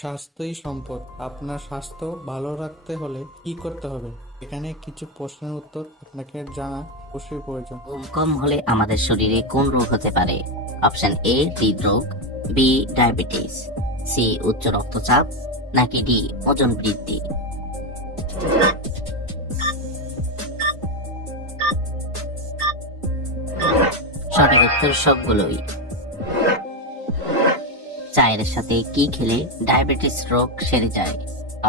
স্বাস্থ্যই সম্পদ। আপনার স্বাস্থ্য ভালো রাখতে হলে কি করতে হবে? এখানে কিছু প্রশ্নের উত্তর আপনাকে জানা অবশ্যই প্রয়োজন। ঘুম কম হলে আমাদের শরীরে কোন রোগ হতে পারে? অপশন এ হৃদরোগ, বি ডায়াবেটিস, সি উচ্চ রক্তচাপ, নাকি ডি ওজন বৃদ্ধি। সঠিক উত্তর সবগুলোই। চায়ের সাথে কি খেলে ডায়াবেটিস রোগ সেরে যায়?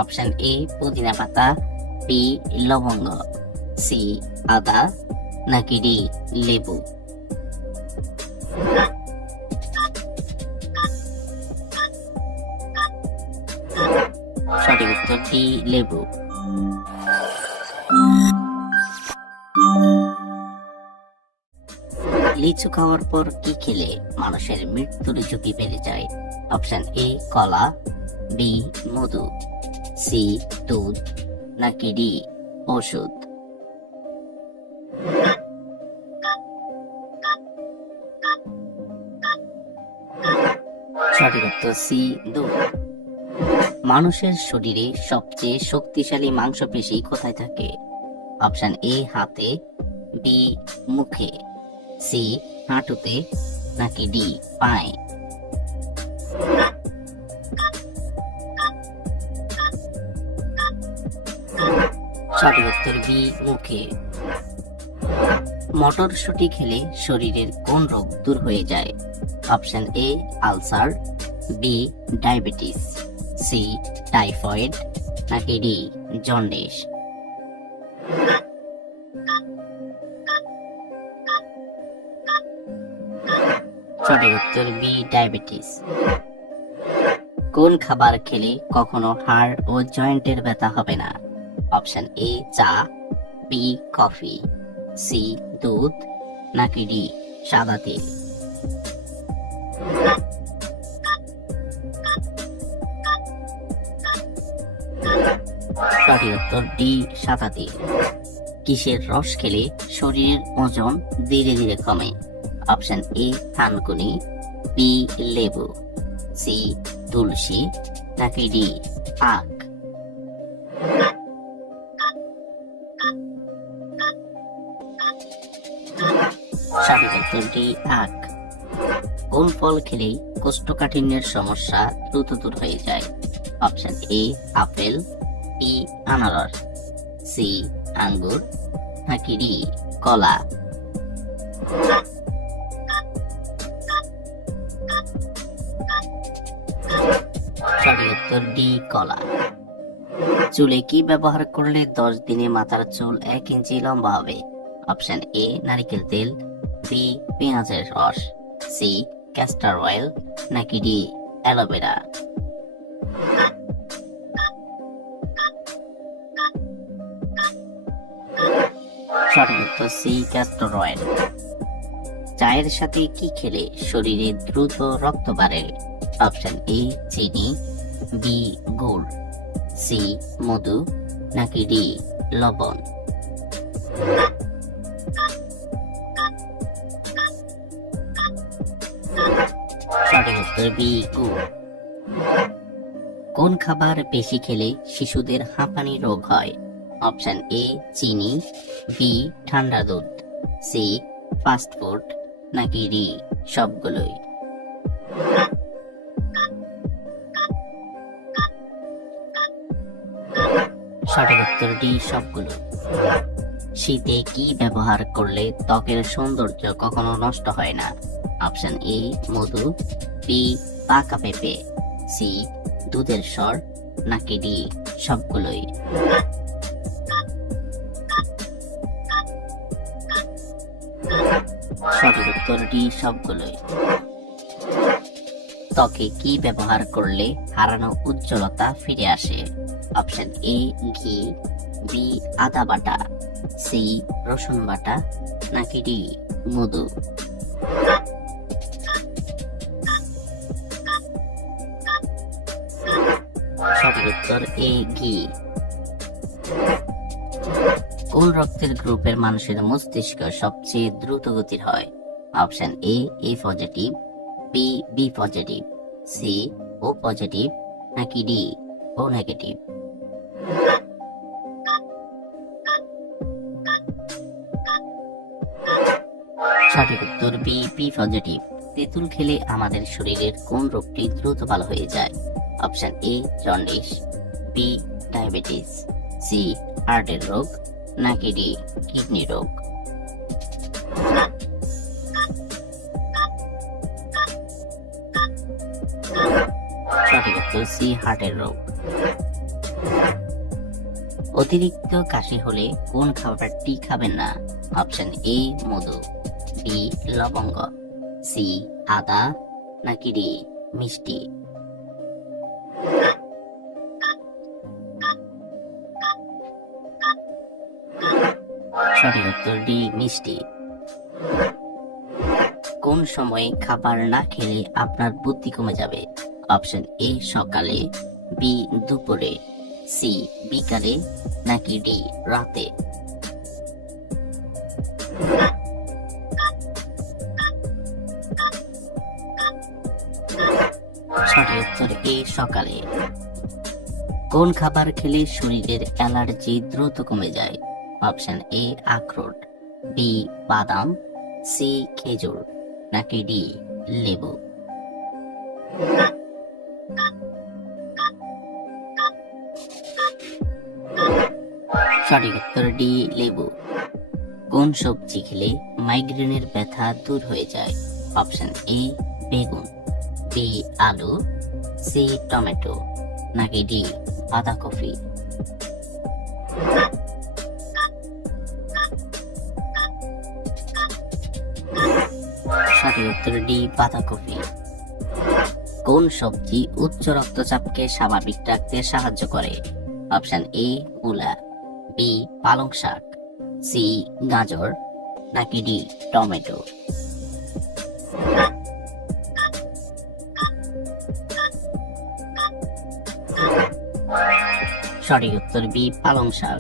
অপশন এ পুদিনা পাতা, বি লবঙ্গ, সি আদা, নাকি ডি লেবু। সঠিক উত্তর ডি লেবু। লিচু খাওয়ার পর কি খেলে মানুষের মৃত্যুর ঝুঁকি বেড়ে যায়? অপশন এ কলা, বি মধু, সি দুধ, নাকি ডি ওষুধ। সঠিক উত্তর সি দুধ। মানুষের শরীরে সবচেয়ে শক্তিশালী মাংসপেশি কোথায় থাকে? অপশন এ হাতে, বি মুখে, সি হাঁটুতে, নাকি ডি পায়ে। সঠিক উত্তর বি মুখে। মটরশুঁটি খেলে শরীরের কোন রোগ দূর হয়ে যায়? Option A ulcer, B diabetes, C typhoid, নাকি ডি জন্ডিস। সঠিক উত্তর বি ডায়াবেটিস। কোন খাবার খেলে কখনো হাড় ও জয়েন্টের ব্যথা হবে না? অপশন এ চা, বি কফি, সি দুধ, নাকি ডি সাদা তেল। সঠিক উত্তর ডি সাদা তেল। কিসের রস খেলে শরীরের ওজন ধীরে ধীরে কমে? অপশন এ থানকুনি, বি লেবু, সি তুলসী, নাকি ডি আখ। সঠিক উত্তর ডি আখ। কোন ফল খেলেই কোষ্ঠকাঠিন্যের সমস্যা দ্রুত দূর হয়ে যায়? অপশন এ আপেল, বি আনারস, সি আঙ্গুর, নাকি ডি কলা। সঠিক উত্তর ডি কলা। চুলে কি ব্যবহার করলে 10 দিনে মাথার চুল 1 ইঞ্চি লম্বা হবে? অপশন এ নারকেল তেল, বি পেঁয়াজের রস, সি ক্যাস্টর অয়েল, নাকি ডি অ্যালোভেরা। সঠিক উত্তর সি ক্যাস্টর অয়েল। চায়ের সাথে কি খেলে শরীরে দ্রুত রক্ত বাড়ে? অপশন এ চিনি, বি গুড়, সি মধু, নাকি ডি লবণ। সঠিক উত্তর বি গুড়। কোন খাবার বেশি খেলে শিশুদের হাঁপানি রোগ হয়? অপশন এ চিনি, বি ঠান্ডা দুধ, সি ফাস্ট ফুড, নাকি ডি সবগুলোই। সঠিক উত্তর ডি সবগুলো। শীতে কি ব্যবহার করলে ত্বকের সৌন্দর্য কখনো নষ্ট হয় না? অপশন এ মধু, বি পাকা পেঁপে, সি দুধের স্বর, নাকি ডি সবগুলোই। সঠিক উত্তর ডি সবগুলোই। ত্বকে কি ব্যবহার করলে হারানো উজ্জ্বলতা ফিরে আসে? অপশন এ ঘি, বি আদা বাটা, সি রসুন বাটা, নাকি ডি মধু। সঠিক উত্তর এ ঘি। কোন রক্তের গ্রুপের মানুষের মস্তিষ্ক সবচেয়ে দ্রুত গতির হয়? Option A positive, B positive, C O positive, নাকি ডি ও নেগেটিভ? সঠিক উত্তর বি পজিটিভ। তেঁতুল খেলে আমাদের শরীরের কোন রোগটি দ্রুত ভালো হয়ে যায়? Option A jaundice, B diabetes, C হার্টের রোগ, নাকি ডি কিডনি রোগ? সঠিক উত্তর সি হার্টের রোগ। অতিরিক্ত কাশি হলে কোন খাবারটি খাবেন না? অপশন এ মধু, বি লবঙ্গ, সি আদা, নাকি ডি মিষ্টি? সঠিক উত্তর ডি মিষ্টি। কোন সময়ে খাবার না খেলে আপনার বুদ্ধি কমে যাবে? অপশন এ সকালে, বি দুপুরে, সি বিকালে, নাকি ডি রাতে? সঠিক উত্তর এ সকালে। কোন খাবার খেলে শরীরের অ্যালার্জি দ্রুত কমে যায়? অপশন এ আখরোট, বি বাদাম, সি খেজুর, নাকি ডি লেবু? সঠিক উত্তর ডি লেবু। কোন সবজি খেলে মাইগ্রেনের ব্যথা দূর হয়ে যায়? অপশন এ বেগুন, বি আলু, সি টমেটো, নাকি ডি বাঁধাকপি? সঠিক উত্তর ডি বাঁধাকপি। কোন সবজি উচ্চ রক্তচাপকে স্বাভাবিক রাখতে সাহায্য করে? অপশন এ মূলা, বি পালং শাক, সি গাজর, নাকি ডি টমেটো? সঠিক উত্তর বি পালং শাক।